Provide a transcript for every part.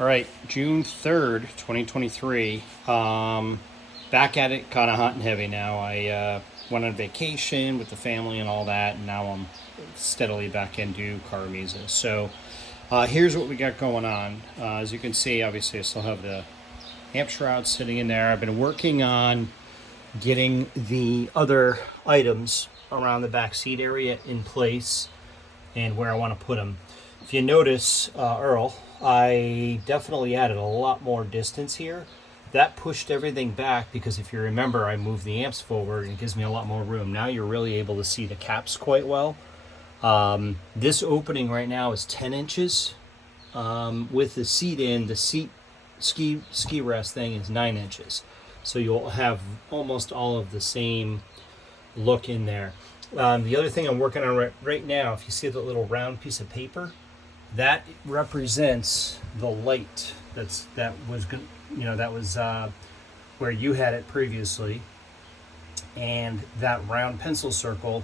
All right, June 3rd, 2023. Back at it, kind of hot and heavy now. I went on vacation with the family and all that, and now I'm steadily back into CarMiZa. So here's what we got going on. As you can see, obviously I still have the amp shroud sitting in there. I've been working on getting the other items around the back seat area in place and where I want to put them. If you notice, Earl, I definitely added a lot more distance here. That pushed everything back because if you remember, I moved the amps forward and it gives me a lot more room. Now you're really able to see the caps quite well. This opening right now is 10 inches. With the seat in, the seat ski rest thing is 9 inches. So you'll have almost all of the same look in there. The other thing I'm working on right now, if you see the little round piece of paper, that represents the light that was where you had it previously, and that round pencil circle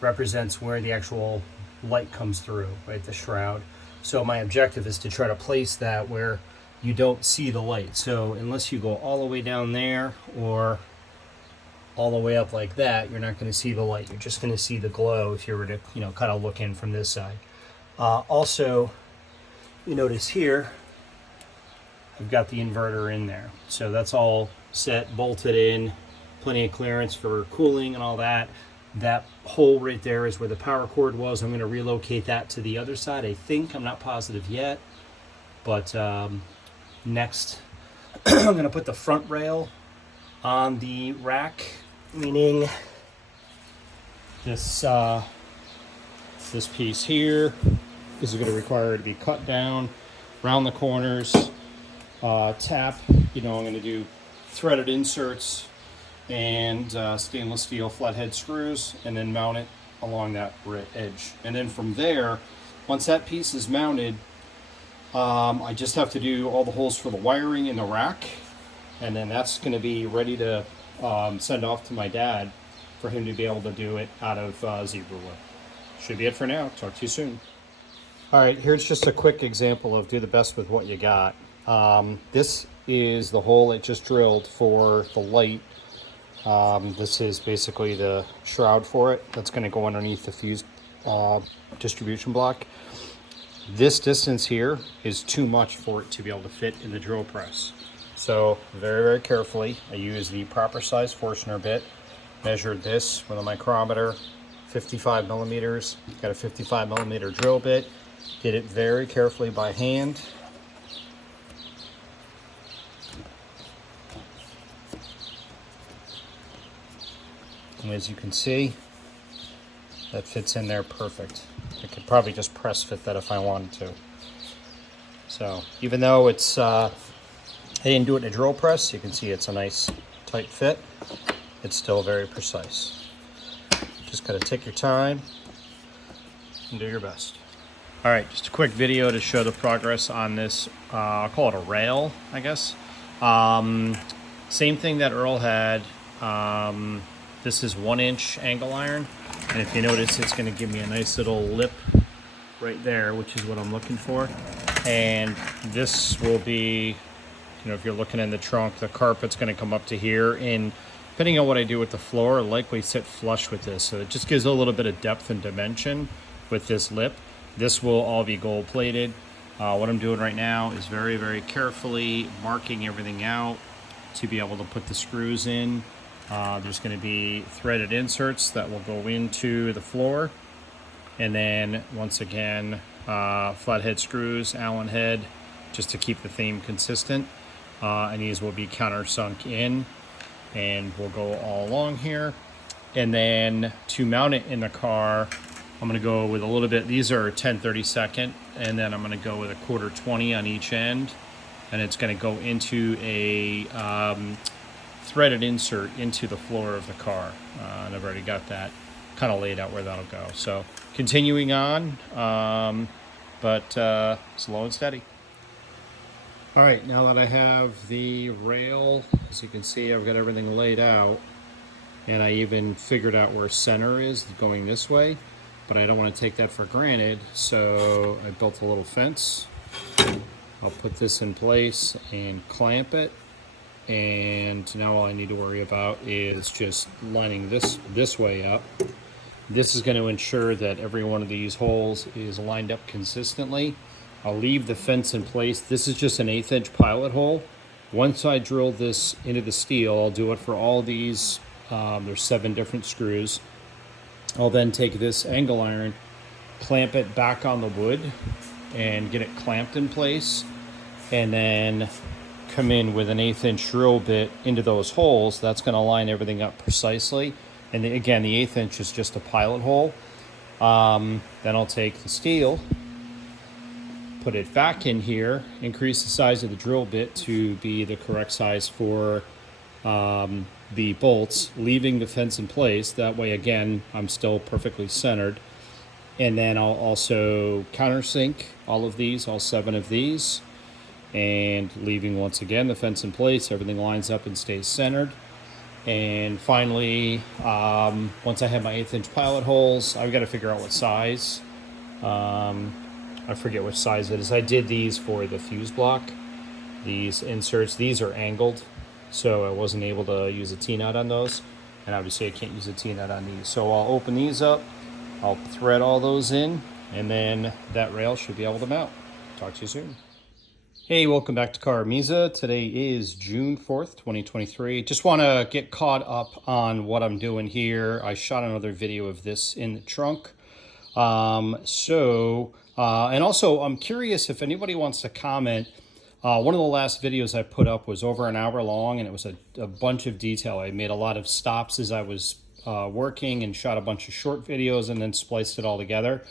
represents where the actual light comes through, right, the shroud. So my objective is to try to place that where you don't see the light. So unless you go all the way down there or all the way up like that, you're not going to see the light. You're just going to see the glow if you were to, kind of look in from this side. Also, you notice here, I've got the inverter in there. So that's all set, bolted in, plenty of clearance for cooling and all that. That hole right there is where the power cord was. I'm going to relocate that to the other side, I think. I'm not positive yet. But next, I'm going to put the front rail on the rack, meaning this piece here is going to require to be cut down around the corners, tap. I'm going to do threaded inserts and stainless steel flathead screws, and then mount it along that edge. And then from there, once that piece is mounted, I just have to do all the holes for the wiring in the rack, and then that's going to be ready to send off to my dad for him to be able to do it out of zebra wood. Should be it for now. Talk to you soon. All right, here's just a quick example of do the best with what you got. This is the hole it just drilled for the light. This is basically the shroud for it. That's going to go underneath the fuse distribution block. This distance here is too much for it to be able to fit in the drill press. So very, very carefully, I use the proper size Forstner bit, measured this with a micrometer, 55 millimeters, got a 55 millimeter drill bit, did it very carefully by hand. And as you can see, that fits in there perfect. I could probably just press fit that if I wanted to. So even though it's, I didn't do it in a drill press, you can see it's a nice tight fit. It's still very precise. Just gotta take your time and do your best. All right, just a quick video to show the progress on this, I'll call it a rail, I guess. Same thing that Earl had. This is 1-inch angle iron. And if you notice, it's gonna give me a nice little lip right there, which is what I'm looking for. And this will be, if you're looking in the trunk, the carpet's gonna come up to here. And depending on what I do with the floor, it'll likely sit flush with this. So it just gives a little bit of depth and dimension with this lip. This will all be gold plated. What I'm doing right now is very, very carefully marking everything out to be able to put the screws in. There's going to be threaded inserts that will go into the floor. And then once again, flathead screws, Allen head, just to keep the theme consistent. And these will be countersunk in and will go all along here. And then to mount it in the car, I'm going to go with a little bit, these are 10/32, and then I'm going to go with a 1/4-20 on each end. And it's going to go into a threaded insert into the floor of the car. And I've already got that kind of laid out where that'll go. So continuing on, but slow and steady. All right, now that I have the rail, as you can see, I've got everything laid out, and I even figured out where center is going this way, but I don't want to take that for granted, so I built a little fence I'll put this in place and clamp it. And now all I need to worry about is just lining this way up. This is going to ensure that every one of these holes is lined up consistently. I'll leave the fence in place. This is just an 1/8 inch pilot hole. Once I drill this into the steel, I'll do it for all these. There's 7 different screws. I'll then take this angle iron, clamp it back on the wood, and get it clamped in place, and then come in with an 1/8 inch drill bit into those holes. That's going to line everything up precisely. And again, the 1/8 inch is just a pilot hole. Then I'll take the steel, put it back in here, increase the size of the drill bit to be the correct size for the bolts, leaving the fence in place. That way, again, I'm still perfectly centered. And then I'll also countersink all of these, all 7 of these, and leaving once again the fence in place. Everything lines up and stays centered. And finally, once I have my 1/8 inch pilot holes, I've got to figure out what size. I forget which size it is. I did these for the fuse block. These inserts, these are angled, so I wasn't able to use a T-nut on those. And obviously I can't use a T-nut on these. So I'll open these up, I'll thread all those in, and then that rail should be able to mount. Talk to you soon. Hey, welcome back to CarMiZa. Today is June 4th, 2023. Just want to get caught up on what I'm doing here. I shot another video of this in the trunk. And also I'm curious if anybody wants to comment. One of the last videos I put up was over an hour long, and it was a bunch of detail. I made a lot of stops as I was working and shot a bunch of short videos and then spliced it all together.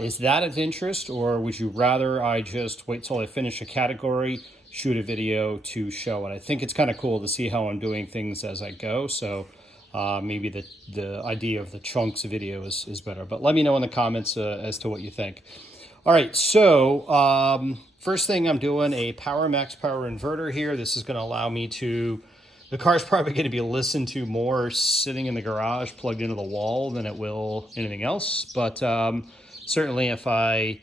Is that of interest, or would you rather I just wait till I finish a category, shoot a video to show it? I think it's kind of cool to see how I'm doing things as I go. So maybe the idea of the chunks video is better. But let me know in the comments as to what you think. All right, so first thing I'm doing a Power Max power inverter here. This is going to allow me to, the car's probably going to be listened to more sitting in the garage plugged into the wall than it will anything else. But certainly if I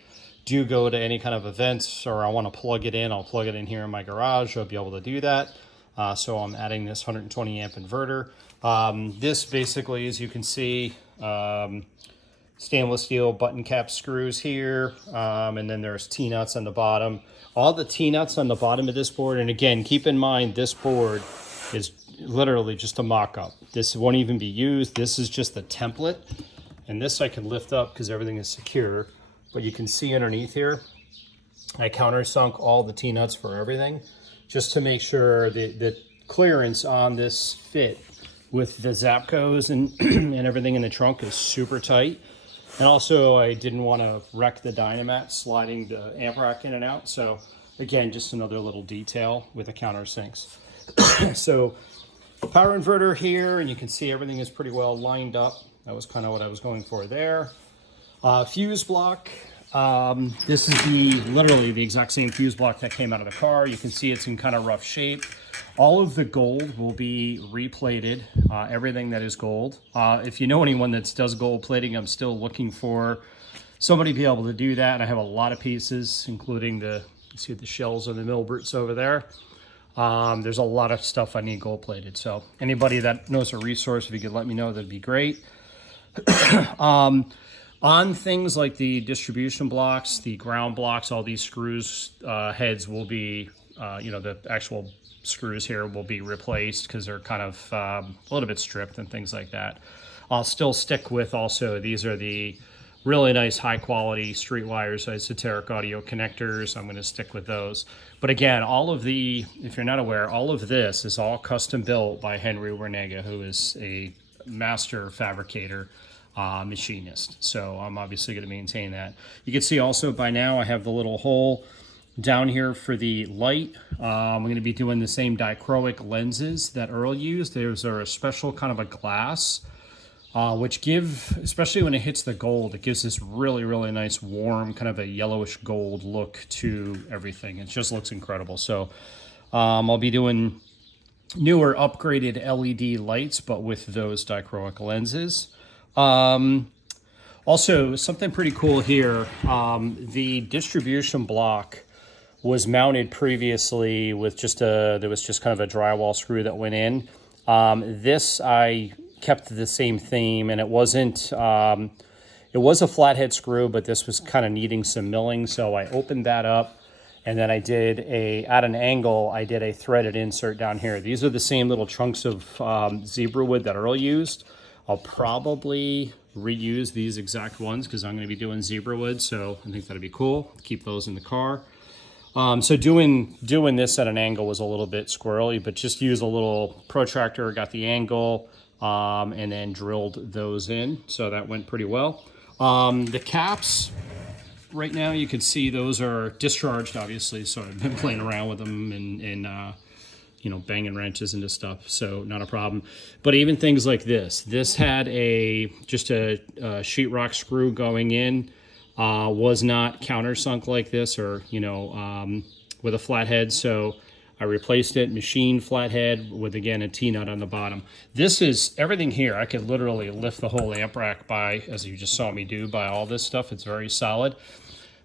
do go to any kind of events or I want to plug it in, I'll plug it in here in my garage. I'll be able to do that. So I'm adding this 120 amp inverter. This basically, as you can see, stainless steel button cap screws here. And then there's T-nuts on the bottom. All the T-nuts on the bottom of this board. And again, keep in mind, this board is literally just a mock-up. This won't even be used. This is just the template. And this I can lift up because everything is secure. But you can see underneath here, I countersunk all the T-nuts for everything, just to make sure the clearance on this fit with the Zapcos and, and everything in the trunk is super tight. And also I didn't want to wreck the Dynamat sliding the amp rack in and out. So again, just another little detail with the countersinks. So power inverter here, and you can see everything is pretty well lined up. That was kind of what I was going for there. Fuse block. This is literally the exact same fuse block that came out of the car. You can see it's in kind of rough shape. All of the gold will be replated, everything that is gold. If you know anyone that does gold plating, I'm still looking for somebody to be able to do that. And I have a lot of pieces, including you see the shells of the Milberts over there. There's a lot of stuff I need gold plated. So anybody that knows a resource, if you could let me know, that'd be great. On things like the distribution blocks, the ground blocks, all these screws, heads will be, the actual screws here will be replaced because they're kind of a little bit stripped and things like that. I'll still stick with also, these are the really nice high quality street wires, esoteric audio connectors. I'm going to stick with those. But again, if you're not aware, all of this is all custom built by Henry Wernega, who is a master fabricator, machinist. So I'm obviously going to maintain that. You can see also by now I have the little hole down here for the light. I'm going to be doing the same dichroic lenses that Earl used. Those are a special kind of a glass, which especially when it hits the gold, it gives this really, really nice warm kind of a yellowish gold look to everything. It just looks incredible. So I'll be doing newer upgraded LED lights, but with those dichroic lenses. Also, something pretty cool here, the distribution block was mounted previously with there was just kind of a drywall screw that went in. This I kept the same theme, and it wasn't, it was a flathead screw, but this was kind of needing some milling. So I opened that up, and then I did at an angle, I did a threaded insert down here. These are the same little chunks of zebra wood that Earl used. I'll probably reuse these exact ones because I'm going to be doing zebra wood. So I think that'd be cool. Keep those in the car. So doing this at an angle was a little bit squirrely, but just use a little protractor, got the angle, and then drilled those in. So that went pretty well. The caps, right now you can see those are discharged, obviously. So I've been playing around with them and you know, banging wrenches into stuff. So not a problem. But even things like this had just a sheetrock screw going in. Was not countersunk like this, or, you know, with a flathead. So I replaced it, machined flathead with, again, a T-nut on the bottom. This is everything here. I could literally lift the whole amp rack by, as you just saw me do, by all this stuff. It's very solid.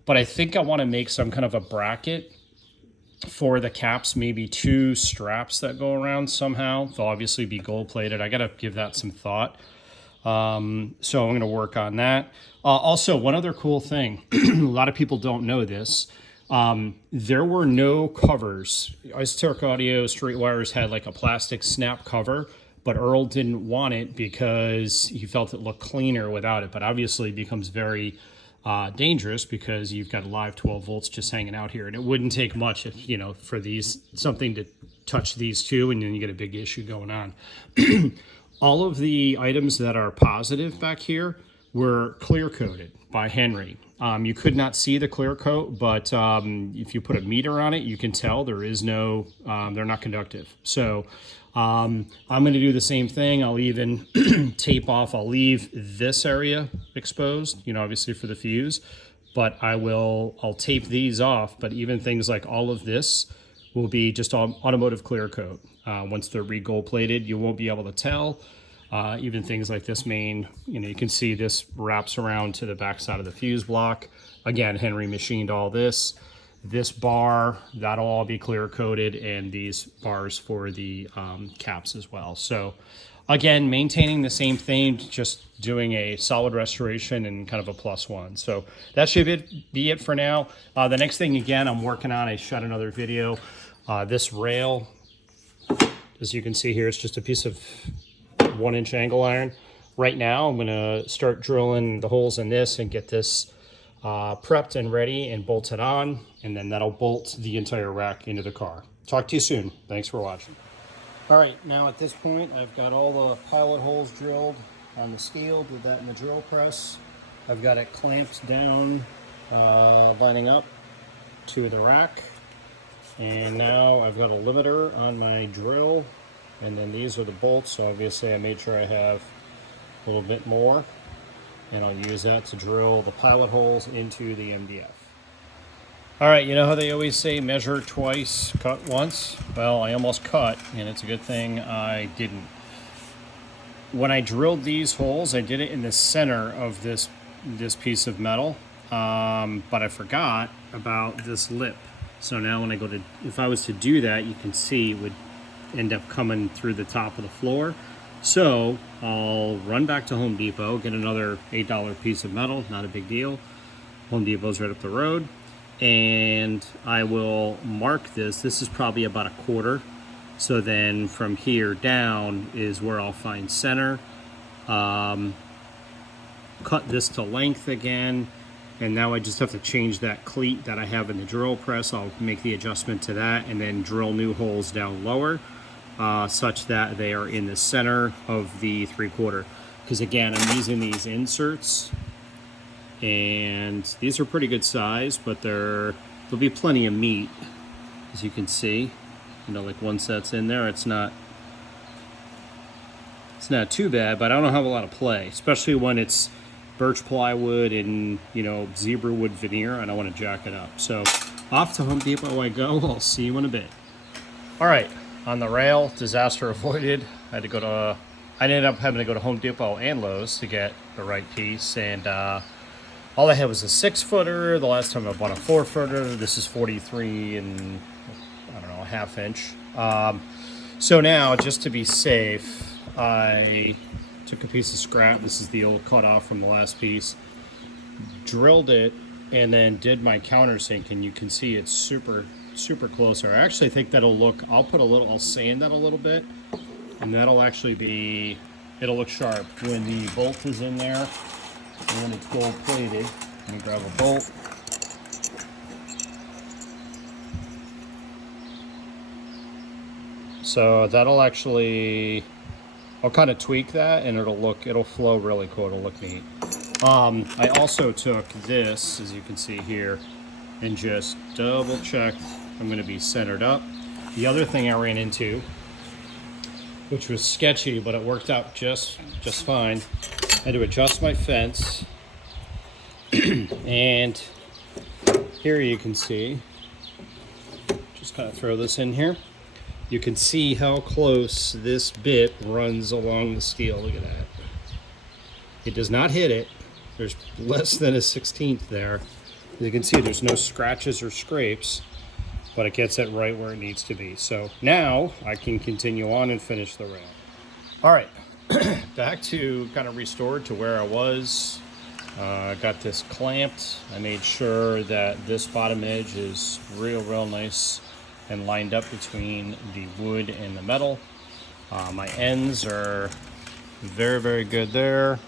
But I think I want to make some kind of a bracket for the caps, maybe 2 straps that go around somehow. They'll obviously be gold plated. I got to give that some thought. So I'm going to work on that. Also, one other cool thing, a lot of people don't know this. There were no covers. Isoteric Audio Straight Wires had like a plastic snap cover, but Earl didn't want it because he felt it looked cleaner without it. But obviously it becomes very dangerous because you've got live 12 volts just hanging out here. And it wouldn't take much, you know, for something to touch these two, and then you get a big issue going on. All of the items that are positive back here were clear coated by Henry. You could not see the clear coat, but if you put a meter on it, you can tell there is no, they're not conductive. So I'm going to do the same thing. I'll even tape off, I'll leave this area exposed, you know, obviously for the fuse, but I'll tape these off. But even things like all of this will be just automotive clear coat. Once they're re-gold plated, you won't be able to tell. Even things like this main, you know, you can see this wraps around to the back side of the fuse block. Again, Henry machined all this. This bar, that'll all be clear coated, and these bars for the caps as well. So again, maintaining the same thing, just doing a solid restoration and kind of a +1. So that should be it for now. The next thing, again, I'm working on, I shot another video. This rail, as you can see here, it's just a piece of 1-inch angle iron. Right now, I'm gonna start drilling the holes in this and get this prepped and ready and bolted on, and then that'll bolt the entire rack into the car. Talk to you soon. Thanks for watching. All right, now at this point, I've got all the pilot holes drilled on the scale, did that in the drill press. I've got it clamped down, lining up to the rack. And now I've got a limiter on my drill, and then these are the bolts. So obviously I made sure I have a little bit more, and I'll use that to drill the pilot holes into the MDF. All right, you know how they always say measure twice, cut once? Well, I almost cut, and it's a good thing I didn't. When I drilled these holes, I did it in the center of this piece of metal, but I forgot about this lip. So now when I go to, if I was to do that, you can see it would end up coming through the top of the floor. So I'll run back to Home Depot, get another $8 piece of metal, not a big deal. Home Depot's right up the road. And I will mark this. This is probably about 1/4. So then from here down is where I'll find center. Cut this to length again. And now I just have to change that cleat that I have in the drill press. I'll make the adjustment to that and then drill new holes down lower, such that they are in the center of the 3/4. Because again, I'm using these inserts, and these are pretty good size, but there'll be plenty of meat, as you can see. You know, like once that's in there, it's not too bad, but I don't have a lot of play, especially when it's birch plywood and, you know, zebra wood veneer. I don't want to jack it up. So off to Home Depot I go. I'll see you in a bit. All right, on the rail, disaster avoided. I ended up having to go to Home Depot and Lowe's to get the right piece, and all I had was a 6-footer. The last time I bought a 4-footer. This is 43 and I don't know, a ½ inch. So now, just to be safe, I took a piece of scrap. This is the old cutoff from the last piece. Drilled it and then did my countersink, and you can see it's super close. I actually think that'll look, I'll sand that a little bit, and that'll actually be, it'll look sharp when the bolt is in there and when it's gold plated. Let me grab a bolt. So that'll actually, I'll kind of tweak that and it'll flow really cool. It'll look neat. I also took this, as you can see here, and just double checked I'm going to be centered up. The other thing I ran into, which was sketchy, but it worked out just fine, I had to adjust my fence. And here you can see, just kind of throw this in here. You can see how close this bit runs along the steel. Look at that. It does not hit it. There's less than a 1/16 there. You can see there's no scratches or scrapes, but it gets it right where it needs to be. So now I can continue on and finish the rail. All right, back to kind of restored to where I was. Got this clamped. I made sure that this bottom edge is real nice and lined up between the wood and the metal. My ends are very good there.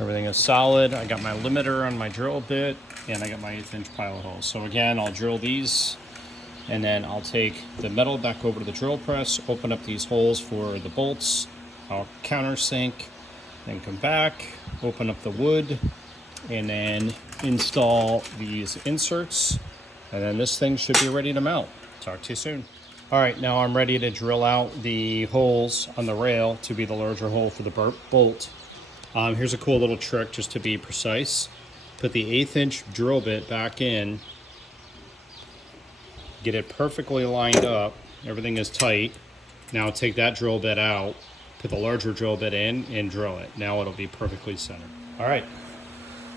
Everything is solid. I got my limiter on my drill bit, and I got my 1/8 inch pilot hole. So again, I'll drill these, and then I'll take the metal back over to the drill press, open up these holes for the bolts. I'll countersink, then come back, open up the wood, and then install these inserts, and then this thing should be ready to mount. Talk to you soon. All right, now I'm ready to drill out the holes on the rail to be the larger hole for the bolt. Here's a cool little trick just to be precise. Put the 1/8 inch drill bit back in, get it perfectly lined up, everything is tight. Now take that drill bit out, put the larger drill bit in, and drill it. Now it'll be perfectly centered. All right,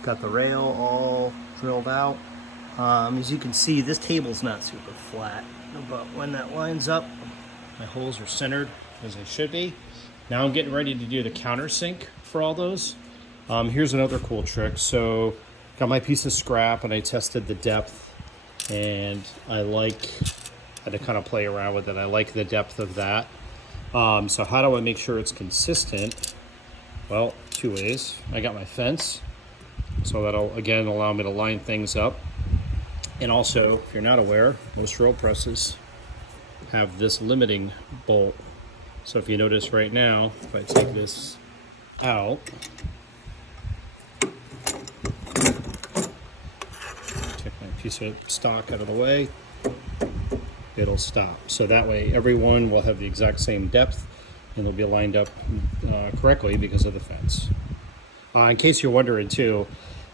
got the rail all drilled out. As you can see, this table's not super flat, but when that lines up, my holes are centered as they should be. Now I'm getting ready to do the countersink for all those. Here's another cool trick. So got my piece of scrap and I tested the depth, and I had to kind of play around with it. I like the depth of that. So how do I make sure it's consistent? Well, 2 ways. I got my fence, so that'll again allow me to line things up. And also, if you're not aware, most drill presses have this limiting bolt. So if you notice right now, if I take this out, take my piece of stock out of the way, it'll stop. So that way everyone will have the exact same depth and they'll be lined up correctly because of the fence. In case you're wondering too,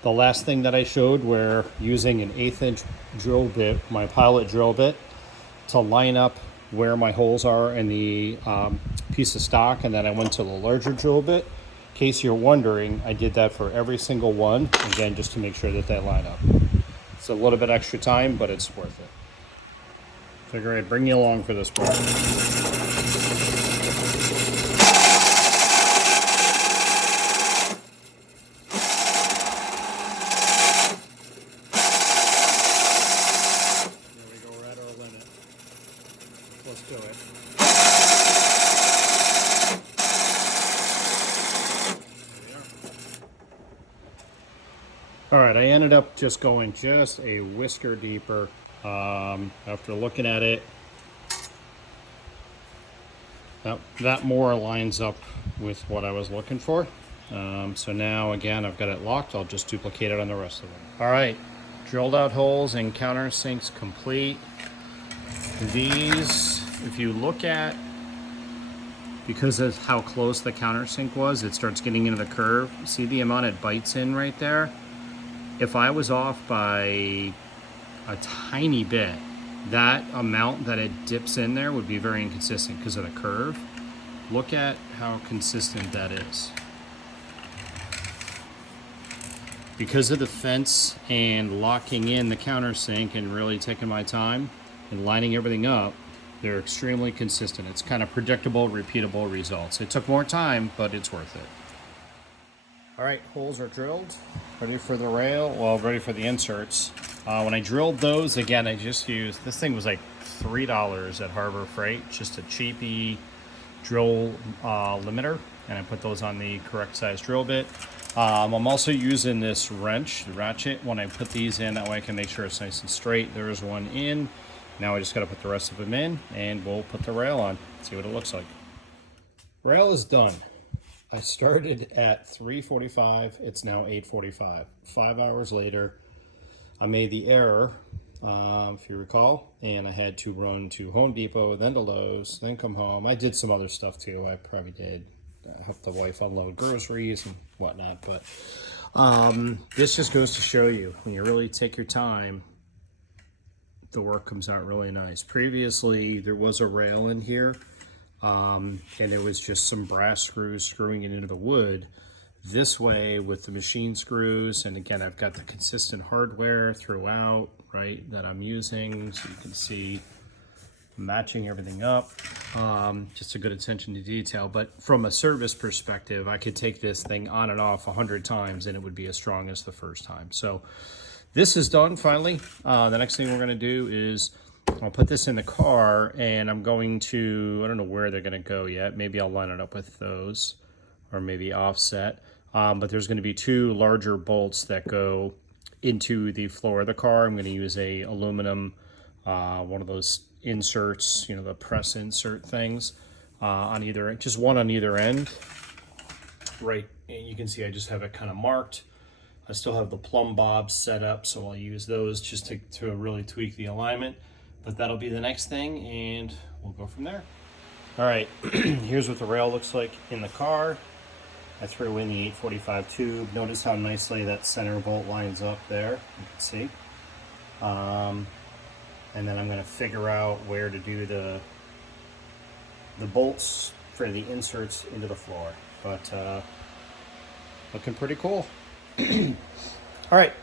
the last thing that I showed where using an 1/8 inch drill bit, my pilot drill bit, to line up where my holes are in the piece of stock, and then I went to the larger drill bit. In case you're wondering, I did that for every single one, again, just to make sure that they line up. It's a little bit extra time, but it's worth it. Figure I'd bring you along for this project. Let's do it. All right, I ended up just going just a whisker deeper after looking at it. That more lines up with what I was looking for. So now, again, I've got it locked. I'll just duplicate it on the rest of them. All right, drilled out holes and countersinks complete. These, if you look at, because of how close the countersink was, it starts getting into the curve. See the amount it bites in right there? If I was off by a tiny bit, that amount that it dips in there would be very inconsistent because of the curve. Look at how consistent that is. because of the fence and locking in the countersink and really taking my time and lining everything up, they're extremely consistent. It's kind of predictable, repeatable results. It took more time, but it's worth it. All right, holes are drilled, ready for the rail, well, ready for the inserts. When I drilled those, again, I just used, this thing was like $3 at Harbor Freight, just a cheapy drill limiter, and I put those on the correct size drill bit. I'm also using this wrench, the ratchet, when I put these in, that way I can make sure it's nice and straight. There is one in. Now I just gotta put the rest of them in, and we'll put the rail on, see what it looks like. Rail is done. I started at 3:45, it's now 8:45. 5 hours later, I made the error, if you recall, and I had to run to Home Depot, then to Lowe's, then come home. I did some other stuff too. I probably did help the wife unload groceries and whatnot, but this just goes to show you, when you really take your time, the work comes out really nice. Previously, there was a rail in here, and it was just some brass screws screwing it into the wood. This way, with the machine screws, and again, I've got the consistent hardware throughout, right, that I'm using, so you can see matching everything up. Just a good attention to detail. But from a service perspective, I could take this thing on and off 100 times and it would be as strong as the first time. So this is done finally. The next thing we're going to do is I'll put this in the car, and I'm going to, I don't know where they're going to go yet. Maybe I'll line it up with those, or maybe offset. But there's going to be 2 larger bolts that go into the floor of the car. I'm going to use a aluminum, one of those inserts, you know, the press insert things, on either, just one on either end. Right, and you can see I just have it kind of marked. I still have the plumb bobs set up, so I'll use those just to really tweak the alignment. But that'll be the next thing, and we'll go from there. All right, here's what the rail looks like in the car. I threw in the 845 tube. Notice how nicely that center bolt lines up there, you can see. And then I'm going to figure out where to do the bolts for the inserts into the floor. But looking pretty cool. All right,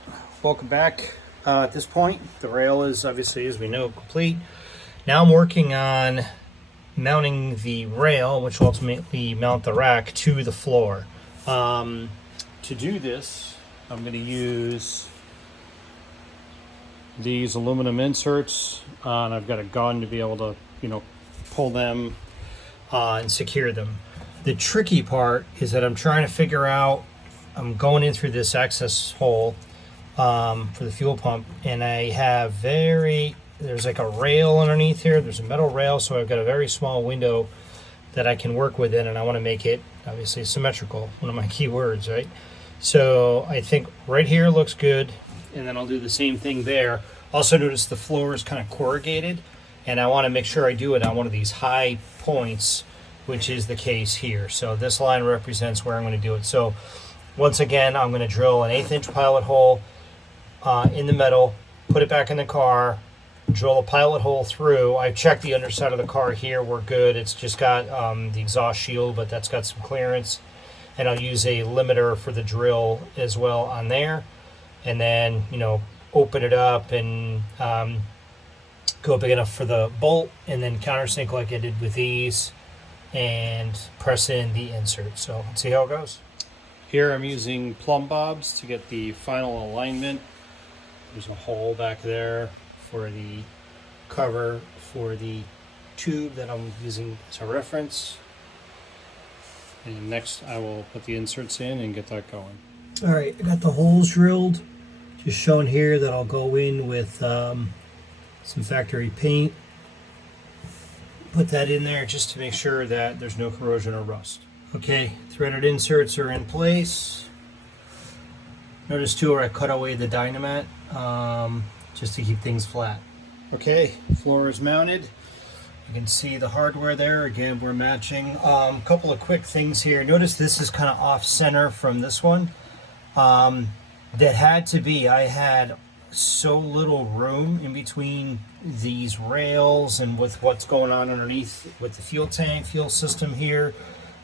welcome back. At this point, the rail is obviously, as we know, complete. Now I'm working on mounting the rail, which will ultimately mount the rack to the floor. To do this, I'm going to use these aluminum inserts, and I've got a gun to be able to, you know, pull them and secure them. The tricky part is that I'm trying to figure out, I'm going in through this access hole for the fuel pump, and I have there's like a rail underneath here. There's a metal rail, so I've got a very small window that I can work within, and I want to make it obviously symmetrical, one of my key words, right? So I think right here looks good, and then I'll do the same thing there. Also notice the floor is kind of corrugated, and I want to make sure I do it on one of these high points, which is the case here. So this line represents where I'm going to do it. So once again, I'm going to drill an 1/8 inch pilot hole in the metal, put it back in the car, drill a pilot hole through. I've checked the underside of the car here, we're good. It's just got the exhaust shield, but that's got some clearance. And I'll use a limiter for the drill as well on there. And then, you know, open it up and go big enough for the bolt, and then countersink like I did with these, and press in the insert. So let's see how it goes. Here I'm using plumb bobs to get the final alignment. There's a hole back there for the cover for the tube that I'm using as a reference. And next I will put the inserts in and get that going. All right, I got the holes drilled. Just shown here that I'll go in with some factory paint. Put that in there just to make sure that there's no corrosion or rust. Okay, threaded inserts are in place. Notice too where I cut away the Dynamat just to keep things flat. Okay, floor is mounted. You can see the hardware there. Again, we're matching. A couple of quick things here. Notice this is kind of off center from this one. That had to be. I had so little room in between these rails and with what's going on underneath with the fuel tank, fuel system here.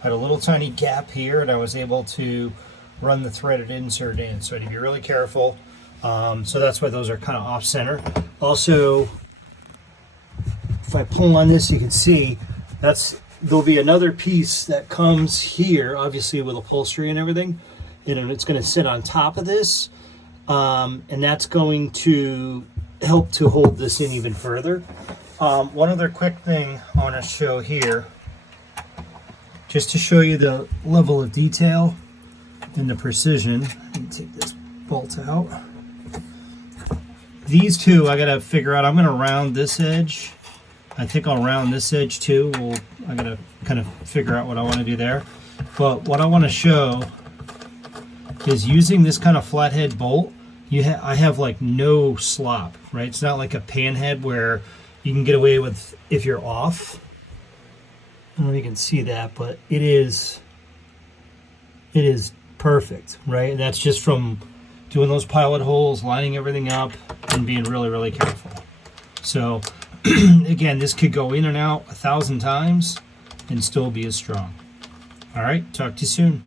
I had a little tiny gap here, and I was able to run the threaded insert in. So I need to be really careful. So that's why those are kind of off center. Also, if I pull on this, you can see there'll be another piece that comes here, obviously with upholstery and everything, and it's going to sit on top of this, and that's going to help to hold this in even further. One other quick thing I want to show here, just to show you the level of detail and the precision. Let me take this bolt out. These two I gotta figure out. I'm gonna round this edge. I think I'll round this edge too. I gotta kind of figure out what I want to do there. But what I want to show is using this kind of flathead bolt. I have like no slop, right? It's not like a pan head where you can get away with if you're off. I don't know if you can see that, but it is perfect, right? And that's just from doing those pilot holes, lining everything up, and being really, really careful. So again, this could go in and out 1,000 times and still be as strong. All right, talk to you soon.